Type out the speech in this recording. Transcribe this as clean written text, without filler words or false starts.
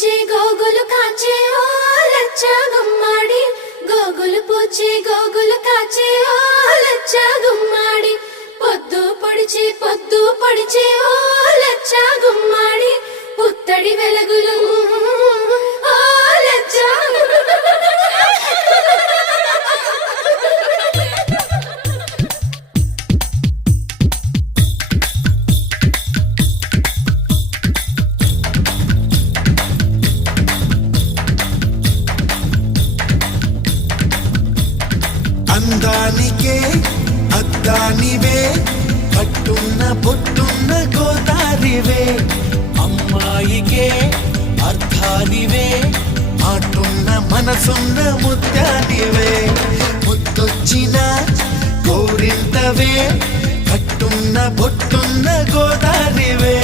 పూచి గోగులు కాచే ఓ లచ్చ గుమ్మాడి గోగులు పూచి గోగులు కాచే ఓ లచ్చ గుమ్మాడి పొద్దు పొడిచి ఓ లచ్చ గుమ్మాడి పుత్తడి వెలుగులు ఓ లచ్చ అందానికే అద్దానివే పట్టున్న పొట్టున్న గోదారివే అమ్మాయికే అర్థానివే ఆటున్న మనసున్న ముత్యానివే ముద్దొచ్చిన గోరింతవే పట్టున్న పొట్టున్న గోదారివే